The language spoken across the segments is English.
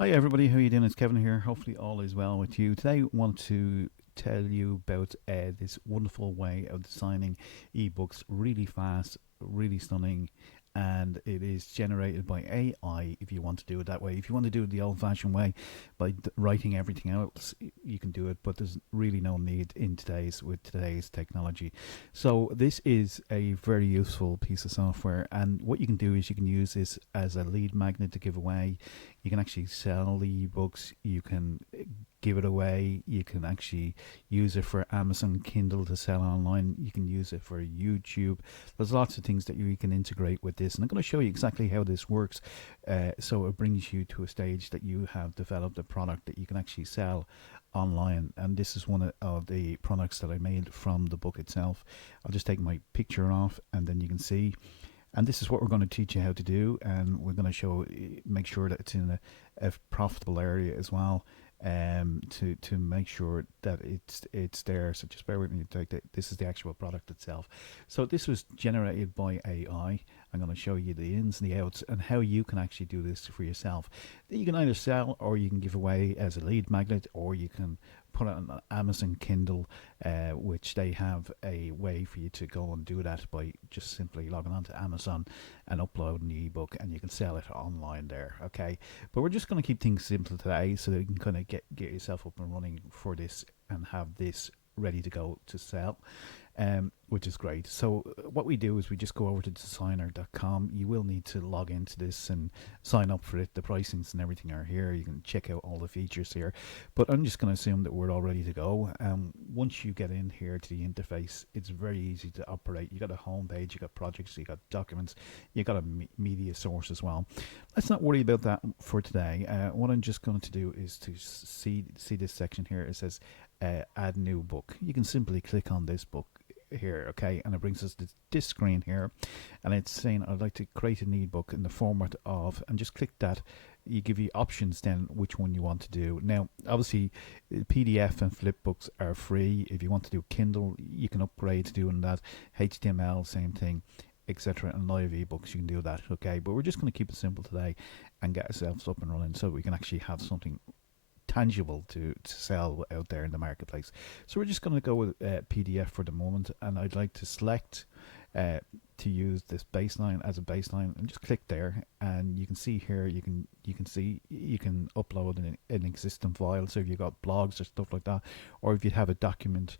Hi everybody, how you doing? It's Kevin here. Hopefully all is well with you. Today I want to tell you about this wonderful way of designing ebooks really fast, really stunning, and it is generated by AI if you want to do it that way. If you want to do it the old-fashioned way by writing everything else, you can do it, but there's really no need in today's technology. So this is a very useful piece of software, and what you can do is you can use this as a lead magnet to give away. You can actually sell the ebooks. You can give it away. You can actually use it for Amazon Kindle to sell online. You can use it for YouTube. There's lots of things that you can integrate with this, and I'm going to show you exactly how this works. So it brings you to a stage that you have developed a product that you can actually sell online, and this is one of the products that I made from the book itself. I'll just take my picture off, and then you can see. And this is what we're going to teach you how to do, and we're going to make sure that it's in a profitable area as well, to make sure that it's there. So just bear with me. This is the actual product itself. So this was generated by AI. I'm going to show you the ins and the outs and how you can actually do this for yourself. You can either sell, or you can give away as a lead magnet, or you can put it on Amazon Kindle, which they have a way for you to go and do that by just simply logging on to Amazon and uploading the ebook, and you can sell it online there. Okay, but we're just going to keep things simple today, so that you can kind of get yourself up and running for this and have this ready to go to sell, which is great. So what we do is we just go over to Designrr.com. You will need to log into this and sign up for it. The pricings and everything are here. You can check out all the features here, but I'm just going to assume that we're all ready to go. Once you get in here to the interface, it's very easy to operate. You got a home page, you got projects, you got documents, you got a media source as well. Let's not worry about that for today. What I'm just going to do is to see this section here. It says add new book. You can simply click on this book here, okay, and it brings us to this screen here, and it's saying I'd like to create an ebook in the format of, and just click that. You give you options then which one you want to do. Now obviously PDF and Flipbooks are free. If you want to do Kindle, you can upgrade to doing that. HTML, same thing, etc. And live ebooks, you can do that, okay, but we're just going to keep it simple today and get ourselves up and running so we can actually have something tangible to sell out there in the marketplace. So we're just going to go with PDF for the moment, and I'd like to select to use this baseline as a baseline, and just click there, and you can see here you can upload an existing file. So if you've got blogs or stuff like that, or if you have a document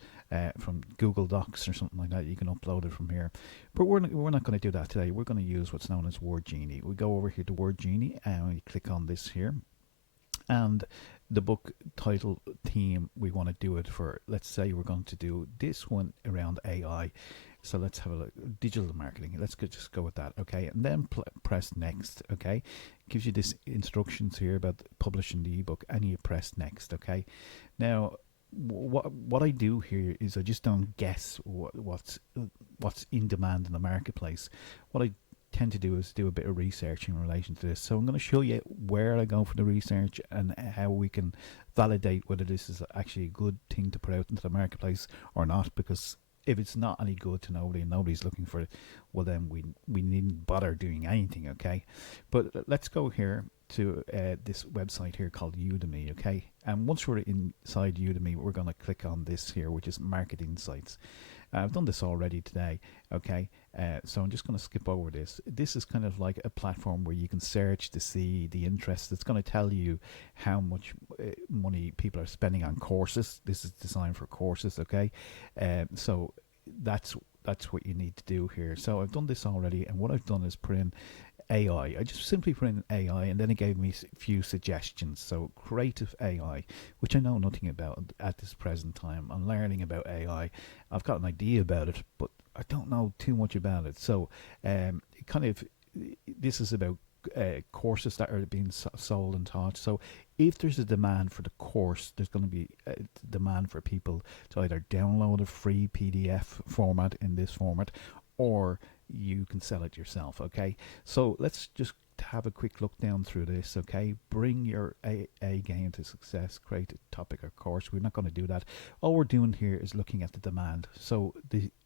from Google Docs or something like that, you can upload it from here. But we're not going to do that today. We're going to use what's known as Word Genie. We go over here to Word Genie, and we click on this here, and the book title theme we want to do it for. Let's say we're going to do this one around AI. So let's have a look. Digital marketing. Let's just go with that. Okay, and then press next. Okay, it gives you this instructions here about publishing the ebook, and you press next. Okay, now what I do here is I just don't guess what's in demand in the marketplace. What I tend to do is do a bit of research in relation to this. So I'm going to show you where I go for the research and how we can validate whether this is actually a good thing to put out into the marketplace or not, because if it's not any good to nobody and nobody's looking for it, well then we needn't bother doing anything, okay? But let's go here to this website here called Udemy, okay? And once we're inside Udemy, we're going to click on this here, which is Market Insights. I've done this already today, okay, so I'm just going to skip over this. This is kind of like a platform where you can search to see the interest. It's going to tell you how much money people are spending on courses. This is designed for courses, okay, so that's what you need to do here. So I've done this already, and what I've done is put in AI. I just simply put in AI, and then it gave me a few suggestions. So creative AI, which I know nothing about at this present time. I'm learning about AI. I've got an idea about it, but I don't know too much about it. So this is about courses that are being sold and taught. So if there's a demand for the course, there's going to be a demand for people to either download a free PDF format in this format, or you can sell it yourself, okay? So let's just have a quick look down through this, okay? Bring your A game to success, create a topic or course. We're not going to do that. All we're doing here is looking at the demand. So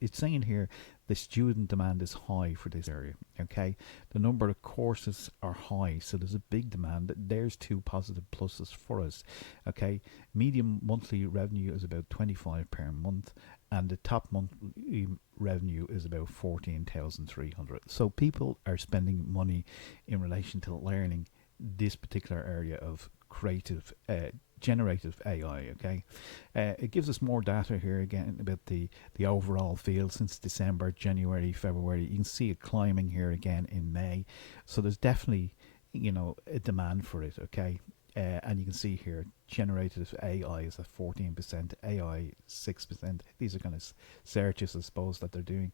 it's saying here the student demand is high for this area. Okay, the number of courses are high, so there's a big demand. There's two positive pluses for us. Okay, medium monthly revenue is about 25 per month, and the top monthly revenue is about 14,300. So people are spending money in relation to learning this particular area of creative generative AI. Okay, it gives us more data here again about the overall field since December, January, February. You can see it climbing here again in May, so there's definitely, you know, a demand for it. Okay, and you can see here generative AI is at 14%, AI 6%. These are kind of searches, I suppose, that they're doing,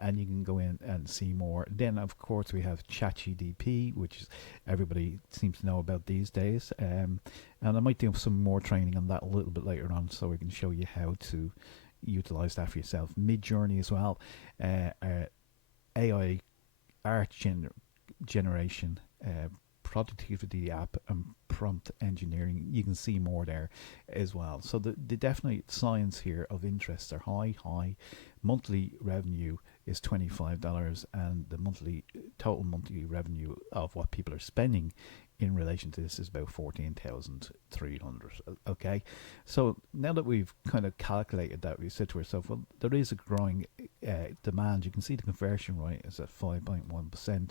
and you can go in and see more. Then of course we have ChatGPT, which is everybody seems to know about these days, and I might do some more training on that a little bit later on, so we can show you how to utilize that for yourself. Midjourney as well, AI art generation, productivity app, and prompt engineering. You can see more there as well. So the definite signs here of interest are high. Monthly revenue is $25, and the total monthly revenue of what people are spending in relation to this is about 14,300. Okay, so now that we've kind of calculated that, we said to ourselves, well, there is a growing demand. You can see the conversion rate is at 5.1%.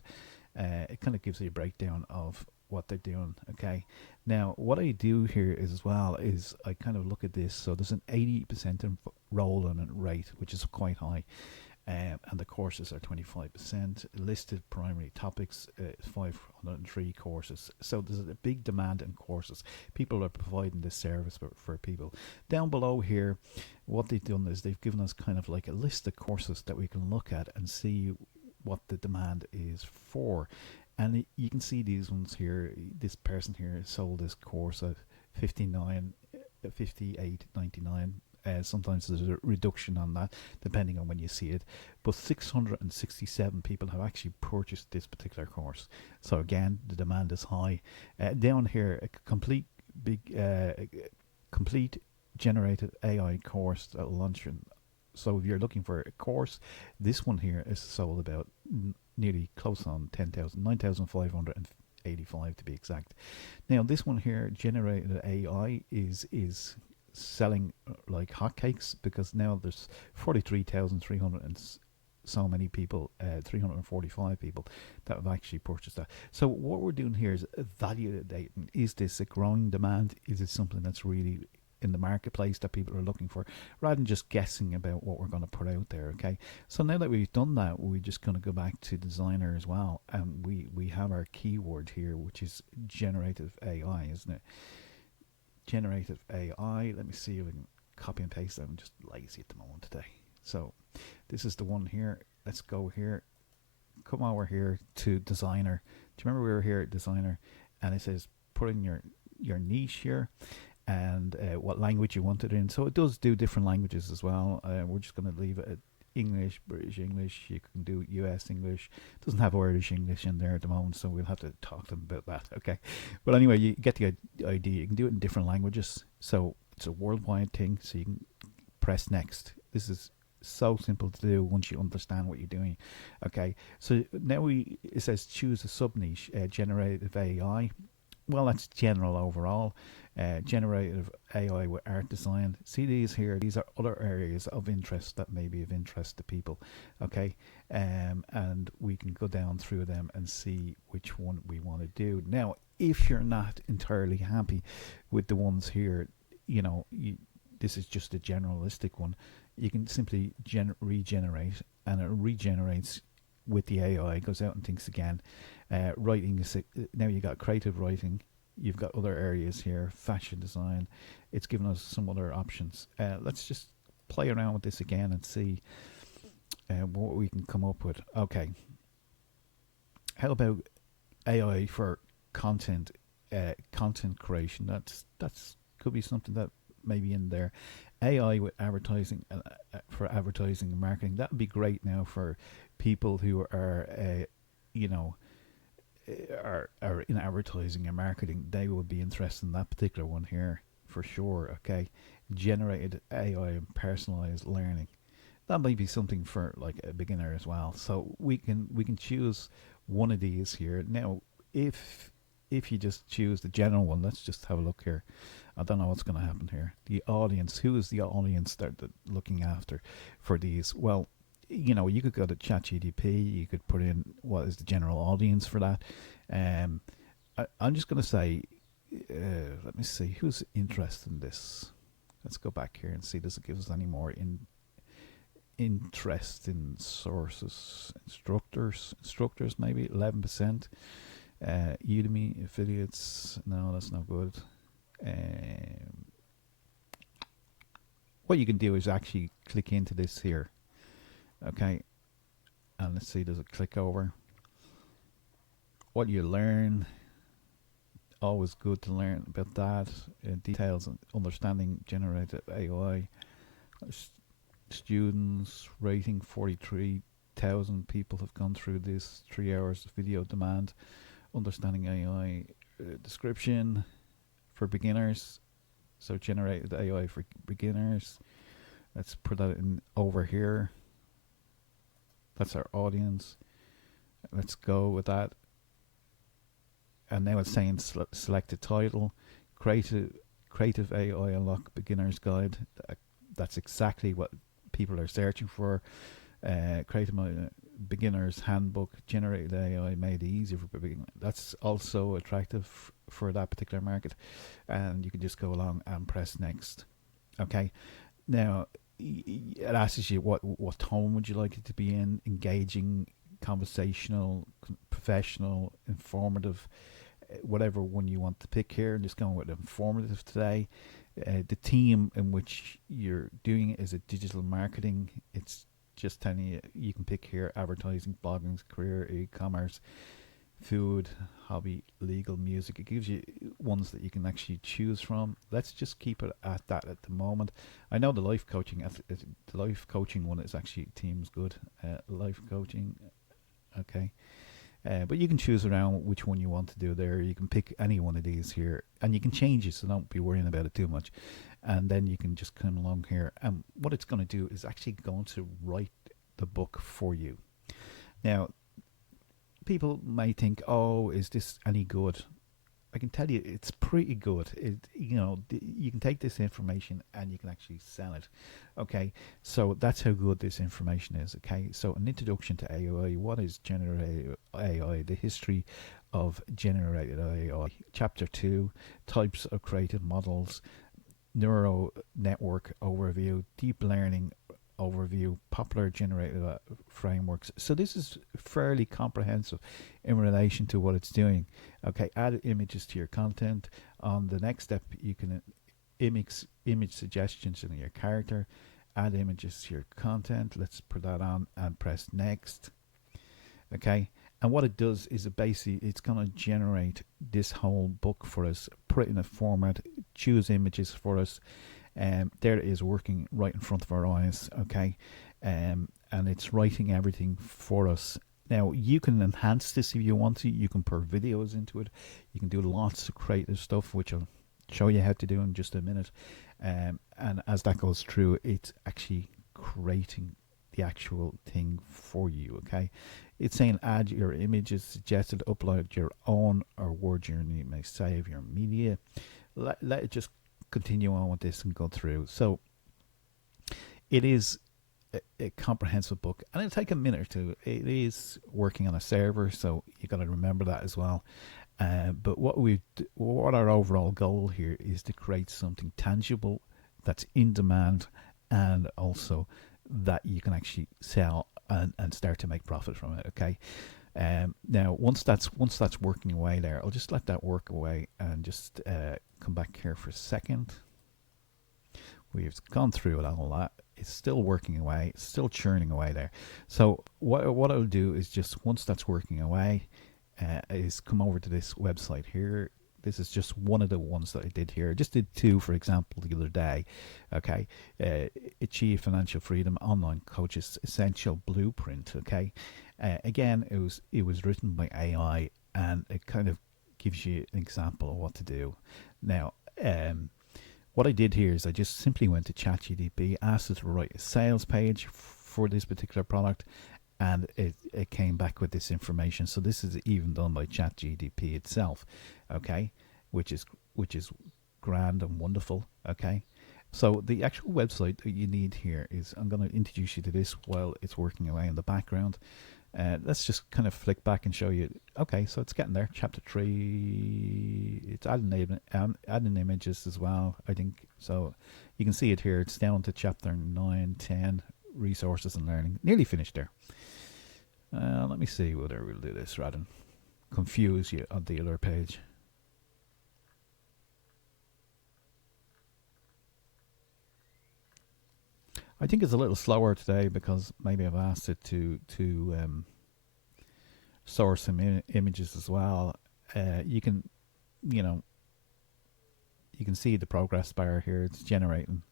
It kind of gives you a breakdown of what they're doing. Okay, now what I do here is as well is I kind of look at this. So there's an 80% enrollment rate, which is quite high, and the courses are 25%. Listed primary topics, 503 courses. So there's a big demand in courses. People are providing this service for people. Down below here, what they've done is they've given us kind of like a list of courses that we can look at and see what the demand is for. And you can see these ones here. This person here sold this course at $58.99. Sometimes there's a reduction on that depending on when you see it, but 667 people have actually purchased this particular course. So again, the demand is high. Down here, a complete generated AI course that will launch. So if you're looking for a course, this one here is sold about nearly close on 10,000, 9,585 to be exact. Now this one here, generated AI, is selling like hotcakes, because now there's 43,300 and so many people, 345 people that have actually purchased that. So what we're doing here is evaluating, is this a growing demand? Is it something that's really in the marketplace that people are looking for, rather than just guessing about what we're going to put out there. Okay, so now that we've done that, we're just going to go back to Designrr as well, and we have our keyword here, which is generative AI, isn't it? Generative AI. Let me see if I can copy and paste that. I'm just lazy at the moment today. So this is the one here. Let's go here, come over here to Designrr. Do you remember we were here at Designrr, and it says put in your niche here, and what language you want it in. So it does do different languages as well. We're just going to leave it at English, British English. You can do US English. It doesn't have Irish English in there at the moment, so we'll have to talk to them about that. Okay, but anyway, you get the idea. You can do it in different languages, so it's a worldwide thing. So you can press next. This is so simple to do once you understand what you're doing. Okay, so now it says choose a sub niche, generative AI. Well, that's general overall. Generative AI with art design. See these here? These are other areas of interest that may be of interest to people. Okay, and we can go down through them and see which one we want to do. Now, if you're not entirely happy with the ones here, you know, this is just a generalistic one. You can simply regenerate, and it regenerates with the AI. It goes out and thinks again. Writing is now you got creative writing. You've got other areas here, fashion design. It's given us some other options. Let's just play around with this again and see what we can come up with. Okay. How about AI for content creation? That's could be something that may be in there. AI with advertising, for advertising and marketing. That would be great now for people who are, you know, are in advertising and marketing. They will be interested in that particular one here for sure. Okay, generated AI and personalized learning. that might be something for like a beginner as well. So we can choose one of these here. Now, if you just choose the general one, let's just have a look here. I don't know what's going to happen here. The audience, who is the audience that looking after for these? Well, you could go to ChatGPT. You could put in what is the general audience for that. Um, I'm just going to say, let me see who's interested in this. Let's go back here and see does it give us any more interest in sources. Instructors maybe 11%. Udemy affiliates, no, that's not good. What you can do is actually click into this here, okay, and let's see, does it click over? What you learn, always good to learn about that. Details and understanding generated AI. Students rating, 43,000 people have gone through this. 3 hours of video demand. Understanding AI. Description for beginners. So generated AI for beginners. Let's put that in over here. That's our audience. Let's go with that. And now it's saying select a title. Creative AI Unlock Beginner's Guide. That's exactly what people are searching for. Creative Beginner's Handbook. Generated AI made easier for beginners. That's also attractive for that particular market. And you can just go along and press next. Okay. Now, it asks you what tone would you like it to be in: engaging, conversational, professional, informative, whatever one you want to pick here. I'm just going with informative today. The team in which you're doing it is a digital marketing. It's just telling you you can pick here: advertising, blogging, career, e-commerce, food, hobby, legal, music. It gives you ones that you can actually choose from. Let's just keep it at that at the moment. I know the life coaching one is actually team's good. Life coaching, okay. But you can choose around which one you want to do there. You can pick any one of these here, and you can change it, so don't be worrying about it too much. And then you can just come along here, and what it's going to do is actually going to write the book for you. Now, people may think, oh, is this any good? I can tell you it's pretty good. You can take this information and you can actually sell it. Okay, so that's how good this information is. Okay, so an introduction to AI. What is generative AI? The history of generated AI. Chapter 2, types of creative models. Neural network overview. Deep learning overview, popular generated frameworks. So this is fairly comprehensive in relation to what it's doing. Okay, add images to your content. On the next step, you can image suggestions in your character. Add images to your content. Let's put that on and press next. Okay, and what it does is it's going to generate this whole book for us, put it in a format, choose images for us. There it is, working right in front of our eyes. Okay, and it's writing everything for us. Now you can enhance this if you want to. You can put videos into it. You can do lots of creative stuff, which I'll show you how to do in just a minute. And as that goes through, it's actually creating the actual thing for you. Okay, it's saying add your images, suggested, upload your own or word journey. You may save your media. Let it just continue on with this and go through. So it is a comprehensive book, and it'll take a minute or two. It is working on a server, so you got to remember that as well. But what our overall goal here is to create something tangible that's in demand, and also that you can actually sell and start to make profit from it. Okay. Now once that's working away there, I'll just let that work away and just come back here for a second. We've gone through it all that. It's still working away, it's still churning away there. So what I'll do is just once that's working away, is come over to this website here. This is just one of the ones that I did here. I just did two, for example, the other day. Okay, Achieve Financial Freedom Online Coaches Essential Blueprint. Okay, again, it was written by AI, and it kind of gives you an example of what to do. Now, what I did here is I just simply went to ChatGPT, asked it to write a sales page for this particular product, and it came back with this information. So this is even done by ChatGPT itself, okay, which is grand and wonderful, okay. So the actual website that you need here is, I'm going to introduce you to this while it's working away in the background. Let's just kind of flick back and show you. Okay, so it's getting there. Chapter 3. It's adding images as well, I think. So you can see it here. It's down to chapter 9, 10, resources and learning. Nearly finished there. Let me see whether we'll do this rather than confuse you on the other page. I think it's a little slower today because maybe I've asked it to source some images as well. You can see the progress bar here. It's generating.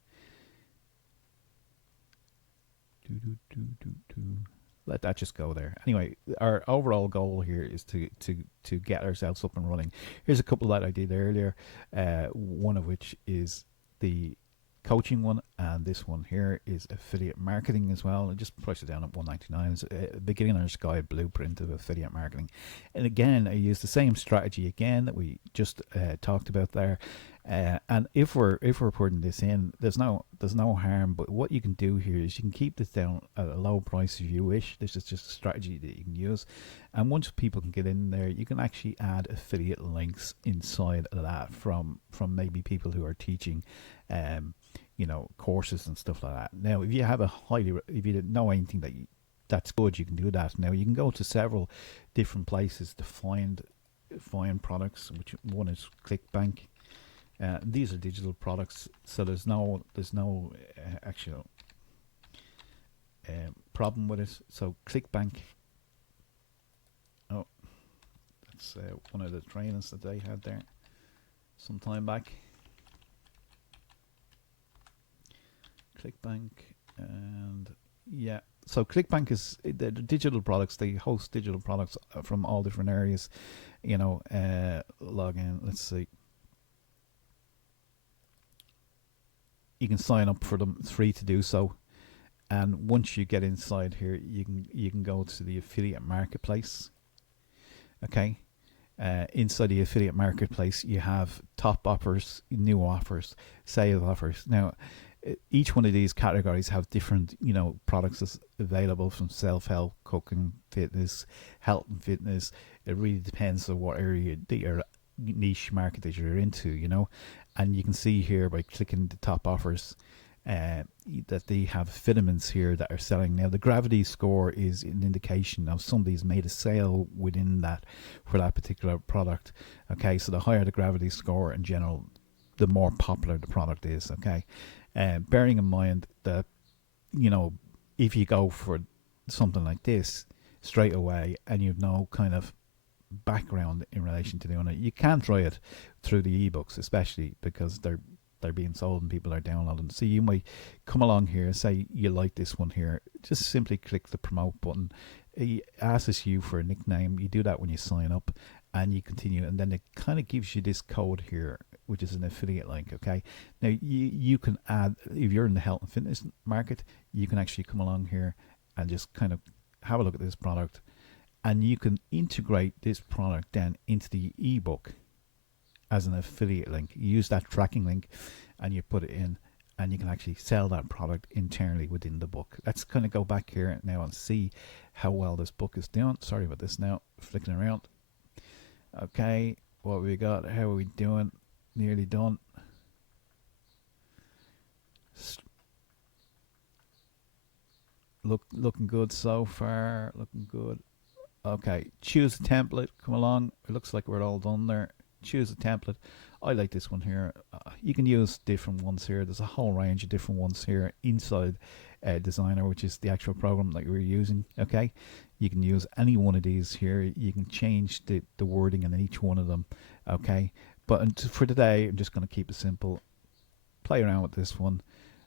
Let that just go there. Anyway, our overall goal here is to get ourselves up and running. Here's a couple that I did earlier. One of which is the coaching one, and this one here is affiliate marketing as well. I just priced it down at $1.99. It's a beginner's guide blueprint of affiliate marketing. And again, I use the same strategy again that we just talked about there. And if we're putting this in, there's no harm. But what you can do here is you can keep this down at a low price if you wish. This is just a strategy that you can use. And once people can get in there, you can actually add affiliate links inside of that from maybe people who are teaching courses and stuff like that. Now, if you have if you didn't know anything that's good, you can do that. Now, you can go to several different places to find products, which one is ClickBank. These are digital products, so there's no actual problem with it. So ClickBank, that's one of the trainings that they had there some time back. ClickBank, and yeah, so ClickBank is the digital products. They host digital products from all different areas. Log in. Let's see. You can sign up for them. It's free to do so. And once you get inside here, you can go to the affiliate marketplace. Okay. Inside the affiliate marketplace, you have top offers, new offers, sale offers. Now, each one of these categories have different, products available, from self-help, cooking, fitness, health and fitness. It really depends on what area, your niche market that you're into, And you can see here by clicking the top offers that they have vitamins here that are selling. Now, the gravity score is an indication of somebody's made a sale within that for that particular product. Okay, so the higher the gravity score in general, the more popular the product is. Okay, bearing in mind that if you go for something like this straight away and you've no kind of background in relation to doing it, you can try it through the ebooks, especially because they're being sold and people are downloading. So you might come along here, say you like this one here, just simply click the promote button. It asks you for a nickname. You do that when you sign up, and you continue, and then it kind of gives you this code here, which is an affiliate link. Okay, now you can add, if you're in the health and fitness market, you can actually come along here and just kind of have a look at this product, and you can integrate this product then into the ebook as an affiliate link. You use that tracking link and you put it in, and you can actually sell that product internally within the book. Let's kind of go back here now and see how well this book is doing. Sorry about this now, flicking around. Okay, what we got? How are we doing? Nearly done. Looking good so far. Looking good. Okay, choose a template. Come along. It looks like we're all done there. Choose a template. I like this one here. You can use different ones here. There's a whole range of different ones here inside Designrr, which is the actual program that we're using. Okay, you can use any one of these here. You can change the wording in each one of them. Okay, but for today, I'm just going to keep it simple. Play around with this one.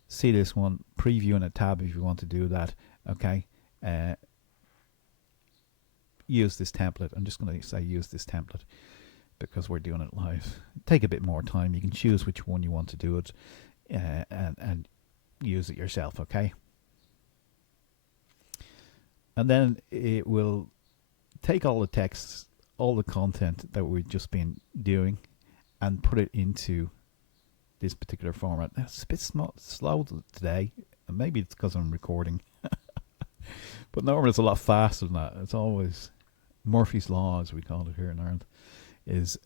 See this one. Preview in a tab if you want to do that. Okay. Use this template. I'm just going to say use this template, because we're doing it live. Take a bit more time. You can choose which one you want to do it, and use it yourself. Okay. and then it will take all the text, all the content that we've just been doing, and put it into this particular format. Now, it's a bit slow today, and maybe it's because I'm recording, but normally it's a lot faster than that. It's always Murphy's Law, as we call it here in Ireland, is,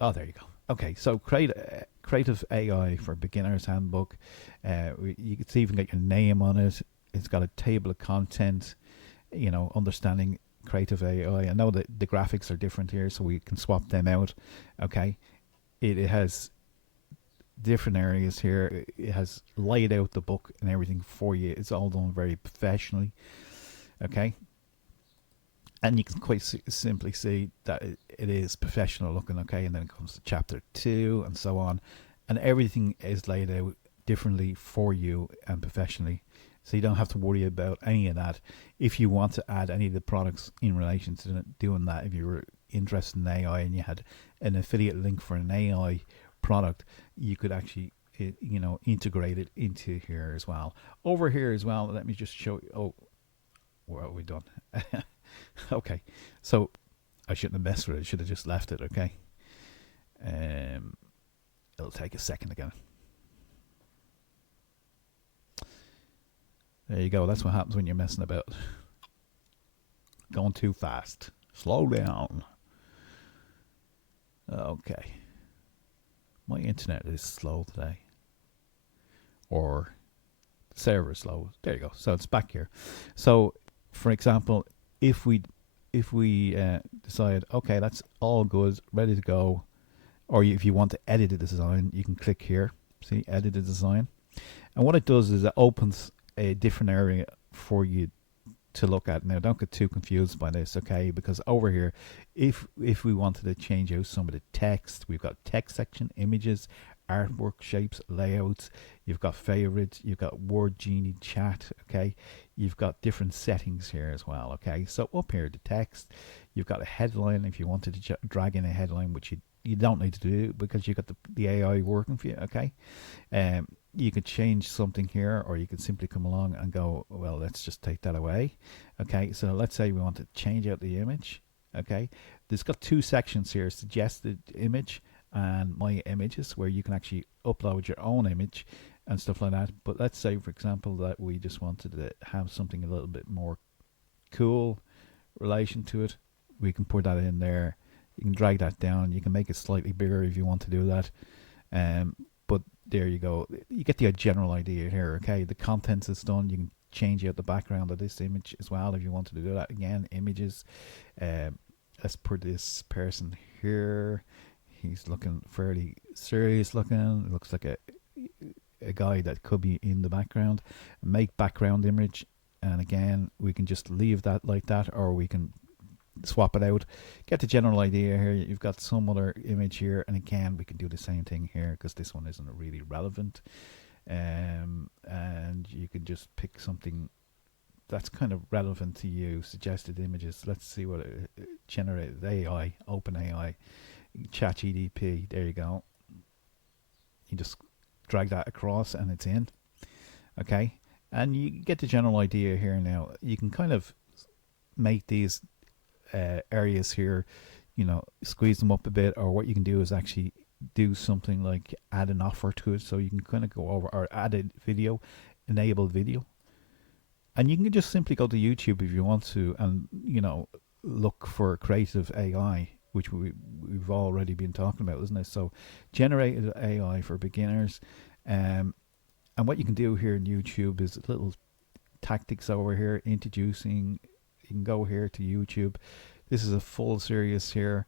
oh, there you go. Okay, so creative AI for beginners handbook. You can even get your name on it. It's got a table of content, understanding creative AI. I know that the graphics are different here, so we can swap them out. Okay, it has different areas here. It has laid out the book and everything for you. It's all done very professionally. Okay, and you can quite simply see that it is professional looking. Okay, and then it comes to chapter 2 and so on, and everything is laid out differently for you and professionally, so you don't have to worry about any of that. If you want to add any of the products in relation to doing that, if you were interested in AI and you had an affiliate link for an AI product, you could actually integrate it into here as well. Over here as well, let me just show you. Oh, what have we done? Okay, so I shouldn't have messed with it. I should have just left it. Okay, it'll take a second again. There you go. That's what happens when you're messing about. Going too fast. Slow down. Okay. My internet is slow today. Or the server is slow. There you go. So it's back here. So, for example, if we decide, okay, that's all good, ready to go, or if you want to edit the design, you can click here. See, edit the design. And what it does is it opens a different area for you to look at. Now, don't get too confused by this, okay? Because over here, if we wanted to change out some of the text, we've got text section, images, artwork, shapes, layouts. You've got favorites. You've got Word, Genie, chat. Okay, you've got different settings here as well. Okay, so up here, the text. You've got a headline if you wanted to drag in a headline, which you don't need to do because you got the AI working for you. Okay, you could change something here, or you could simply come along and go, well, let's just take that away. Okay, so let's say we want to change out the image. Okay, there's got 2 sections here: suggested image and my images, where you can actually upload your own image and stuff like that. But let's say, for example, that we just wanted to have something a little bit more cool relation to it. We can put that in there. You can drag that down. You can make it slightly bigger if you want to do that. But there you go. You get the general idea here. Okay, the contents is done. You can change out the background of this image as well if you wanted to do that. Again, images. Let's put this person here. He's looking fairly serious looking. Looks like a guy that could be in the background. Make background image, and again, we can just leave that like that, or we can swap it out. Get the general idea here. You've got some other image here, and again, we can do the same thing here because this one isn't really relevant. And you can just pick something that's kind of relevant to you. Suggested images. Let's see what it generated. AI, OpenAI. ChatGPT, there you go. You just drag that across and it's in. Okay, and you get the general idea here now. You can kind of make these areas here, squeeze them up a bit, or what you can do is actually do something like add an offer to it, so you can kind of go over, or add a video, enable video, and you can just simply go to YouTube if you want to, and look for creative AI, which we've already been talking about, isn't it? So generated AI for beginners. And what you can do here in YouTube is little tactics over here, introducing. You can go here to YouTube. This is a full series here.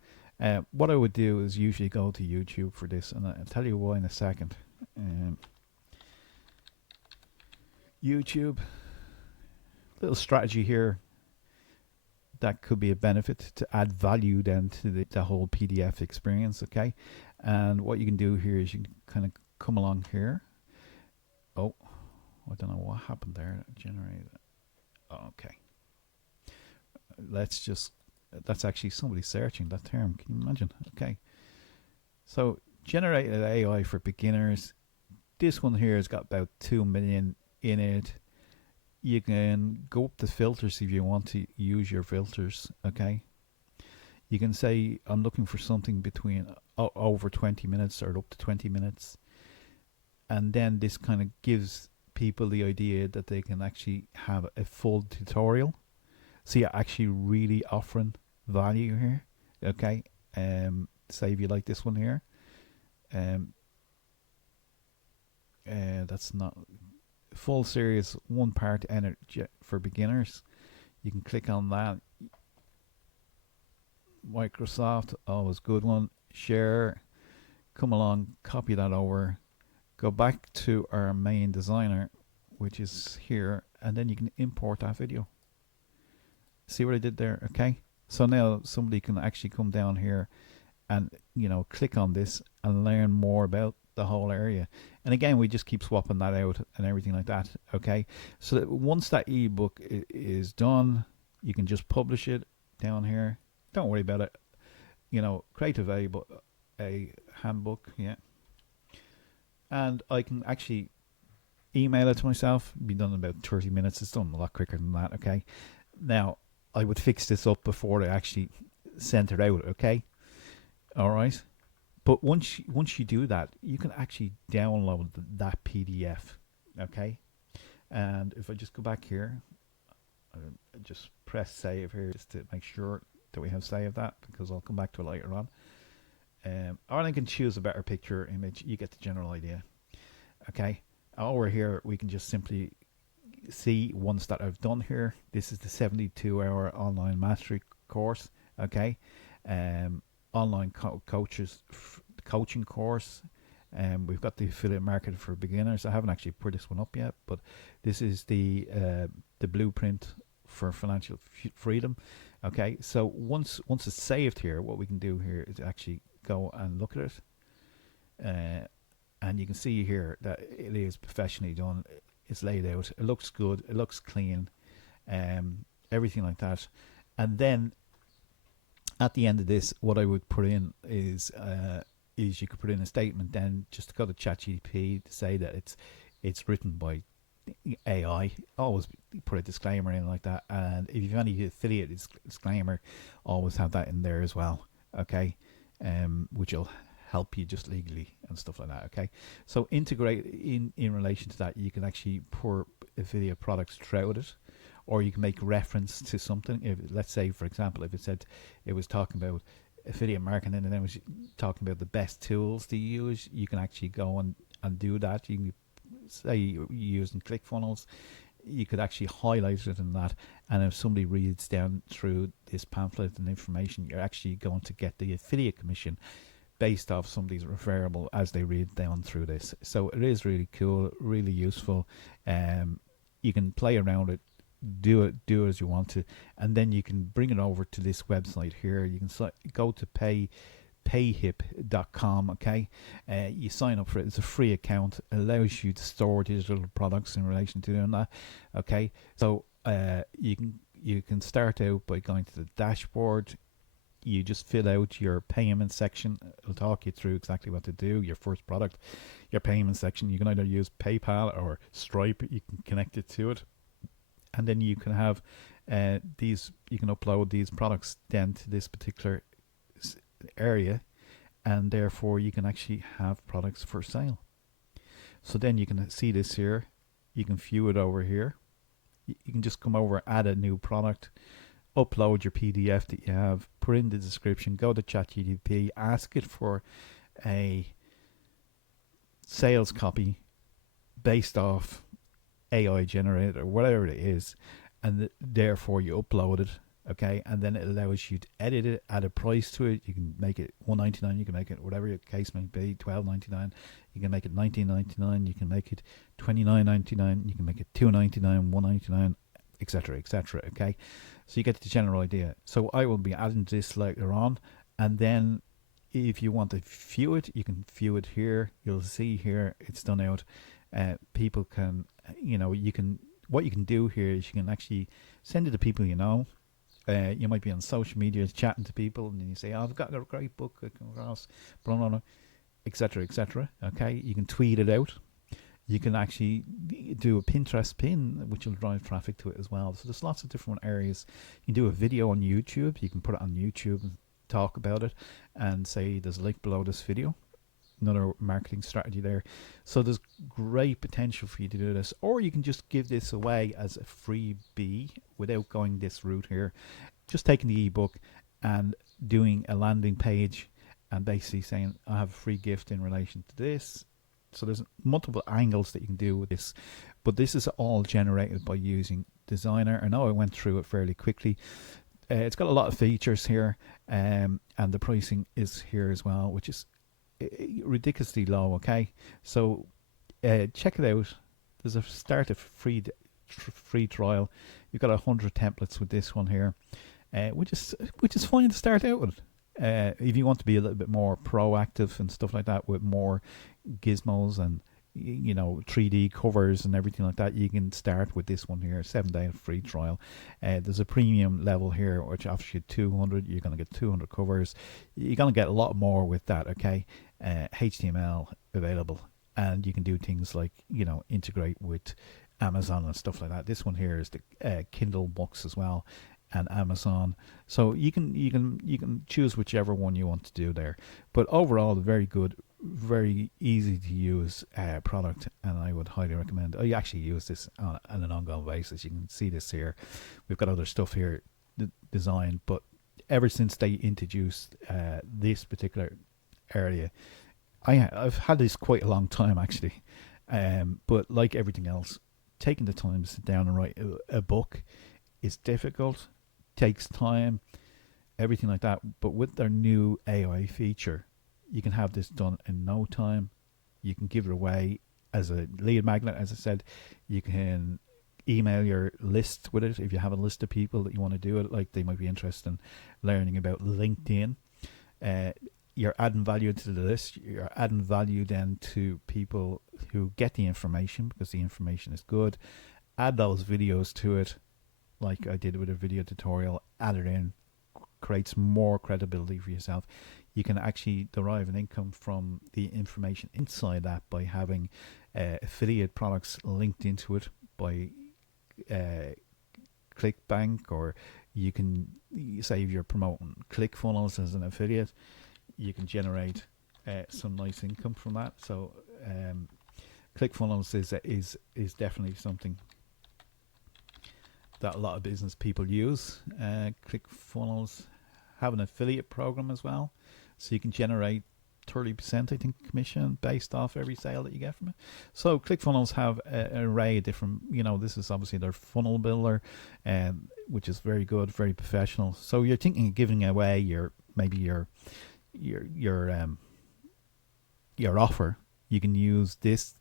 What I would do is usually go to YouTube for this, and I'll tell you why in a second. YouTube, little strategy here that could be a benefit to add value then to the whole PDF experience. Okay, and what you can do here is you can kind of come along here. Oh, I don't know what happened there. Generate. Okay, let's just. That's actually somebody searching that term. Can you imagine? Okay, so generated AI for beginners. This one here has got about 2 million in it. you can go up to filters if you want to use your filters. Okay, you can say I'm looking for something between over 20 minutes or up to 20 minutes, and then this kind of gives people the idea that they can actually have a full tutorial. So you're actually really offering value here. Okay, say if you like this one here, um, that's not full series, one part energy for beginners. You can click on that. Microsoft, always good one. Share, come along, copy that over, go back to our main Designrr, which is here, and then you can import that video. See what I did there? Okay, so now somebody can actually come down here and, you know, click on this and learn more about the whole area. And again, we just keep swapping that out and everything like that. Okay, so that once that ebook is done, you can just publish it down here. Don't worry about it. You know, create a handbook, yeah. And I can actually email it to myself. Be done in about 30 minutes. It's done a lot quicker than that. Okay, now I would fix this up before I actually sent it out. Okay, all right. But once you do that, you can actually download that PDF. Okay, and if I just go back here, I just press save here just to make sure that we have saved that, because I'll come back to it later on. Or I can choose a better picture image. You get the general idea. Okay, over here we can just simply see ones that I've done here. This is the 72-hour online mastery course. Okay, online coaching course. We've got the affiliate marketing for beginners. I haven't actually put this one up yet, but this is the blueprint for financial freedom. Okay, so once it's saved here, what we can do here is actually go and look at it, and you can see here that it is professionally done. It's laid out. It looks good. It looks clean. Everything like that. And then at the end of this, what I would put in is you could put in a statement. Then just go to ChatGPT to say that it's written by AI. Always put a disclaimer in like that. And if you've any affiliate disclaimer, always have that in there as well. Okay, which will help you just legally and stuff like that. Okay, so integrate in relation to that, you can actually pour affiliate products throughout it, or you can make reference to something. If, let's say for example, if it said it was talking about affiliate marketing and then it was talking about the best tools to use, you can actually go and do that. You can say you're using ClickFunnels, you could actually highlight it in that, and if somebody reads down through this pamphlet and information, you're actually going to get the affiliate commission based off somebody's referable as they read down through this. So it is really cool, really useful. You can play around it, do it as you want to, and then you can bring it over to this website here. You can go to payhip.com. Okay, you sign up for it. It's a free account. It allows you to store digital products in relation to doing that. Okay, so you can start out by going to the dashboard. You just fill out your payment section. It'll talk you through exactly what to do. Your first product, your payment section. You can either use PayPal or Stripe. You can connect it to it, and then you can have these. You can upload these products then to this particular area, and therefore you can actually have products for sale. So then you can see this here. You can view it over here. You can just come over, add a new product, upload your PDF that you have, put in the description, go to ChatGPT, ask it for a sales copy based off AI generated or whatever it is, and therefore you upload it. Okay, and then it allows you to edit it, add a price to it. You can make it $1.99. You can make it whatever your case may be, $12.99. You can make it $19.99. You can make it $29.99. You can make it $2.99, $1.99, etc., etc. Okay, so you get the general idea. So I will be adding this later on, and then if you want to view it, you can view it here. You'll see here it's done out. People can, you can. What you can do here is you can actually send it to people you know. You might be on social media chatting to people, and then you say, "Oh, I've got a great book I come across," blah blah blah, etc., etc. Okay, you can tweet it out. You can actually do a Pinterest pin, which will drive traffic to it as well. So there's lots of different areas. You can do a video on YouTube. You can put it on YouTube and talk about it and say there's a link below this video. Another marketing strategy there. So there's great potential for you to do this, or you can just give this away as a freebie without going this route here. Just taking the ebook and doing a landing page and basically saying I have a free gift in relation to this. So there's multiple angles that you can do with this, but this is all generated by using Designrr. I know I went through it fairly quickly. It's got a lot of features here, and the pricing is here as well, which is ridiculously low. Okay, so check it out. There's a start of free trial. You've got 100 templates with this one here, which is fine to start out with. If you want to be a little bit more proactive and stuff like that, with more gizmos and 3D covers and everything like that, you can start with this one here, 7-day free trial. There's a premium level here which offers you 200. You're going to get 200 covers. You're going to get a lot more with that. Okay, HTML available, and you can do things like integrate with Amazon and stuff like that. This one here is the Kindle books as well, and Amazon. So you can choose whichever one you want to do there. But overall, very good, very easy to use product, and I would highly recommend. I actually use this on an ongoing basis. You can see this here. We've got other stuff here designed, but ever since they introduced this particular area, I've had this quite a long time actually. But like everything else, taking the time to sit down and write a book is difficult, takes time, everything like that. But with their new AI feature, you can have this done in no time. You can give it away as a lead magnet. As I said, you can email your list with it if you have a list of people that you want to do it, like they might be interested in learning about LinkedIn. You're adding value to the list. You're adding value then to people who get the information because the information is good. Add those videos to it, like I did with a video tutorial. Add it in, creates more credibility for yourself. You can actually derive an income from the information inside that by having affiliate products linked into it by ClickBank, or you can say if you're promoting ClickFunnels as an affiliate, you can generate some nice income from that. So ClickFunnels is definitely something that a lot of business people use. ClickFunnels have an affiliate program as well, so you can generate 30% I think commission based off every sale that you get from it. So ClickFunnels have an array of different, this is obviously their funnel builder, which is very good, very professional. So you're thinking of giving away your offer, you can use this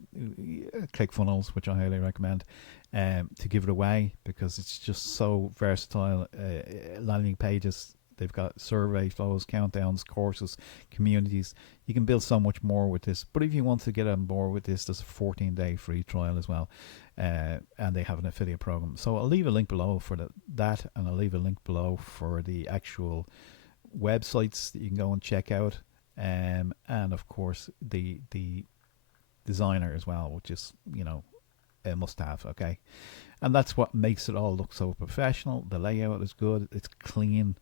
ClickFunnels, which I highly recommend, to give it away because it's just so versatile. Landing pages, they've got survey flows, countdowns, courses, communities. You can build so much more with this. But if you want to get on board with this, there's a 14-day free trial as well, and they have an affiliate program. So I'll leave a link below for that, and I'll leave a link below for the actual websites that you can go and check out, and of course the Designrr as well, which is a must-have. Okay, and that's what makes it all look so professional. The layout is good, it's clean.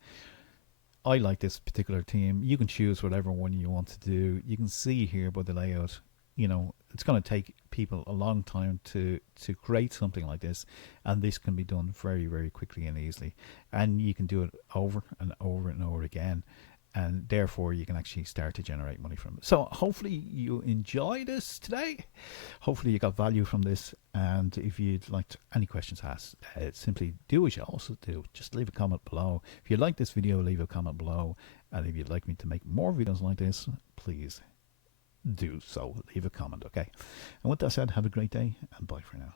I like this particular theme. You can choose whatever one you want to do. You can see here by the layout, it's going to take people a long time to create something like this, and this can be done very, very quickly and easily, and you can do it over and over and over again, and therefore you can actually start to generate money from it. So hopefully you enjoy this today. Hopefully you got value from this, and if you'd like any questions asked, simply do what you also do, just leave a comment below. If you like this video, leave a comment below, and if you'd like me to make more videos like this, please do so, leave a comment. Okay, and with that said, have a great day and bye for now.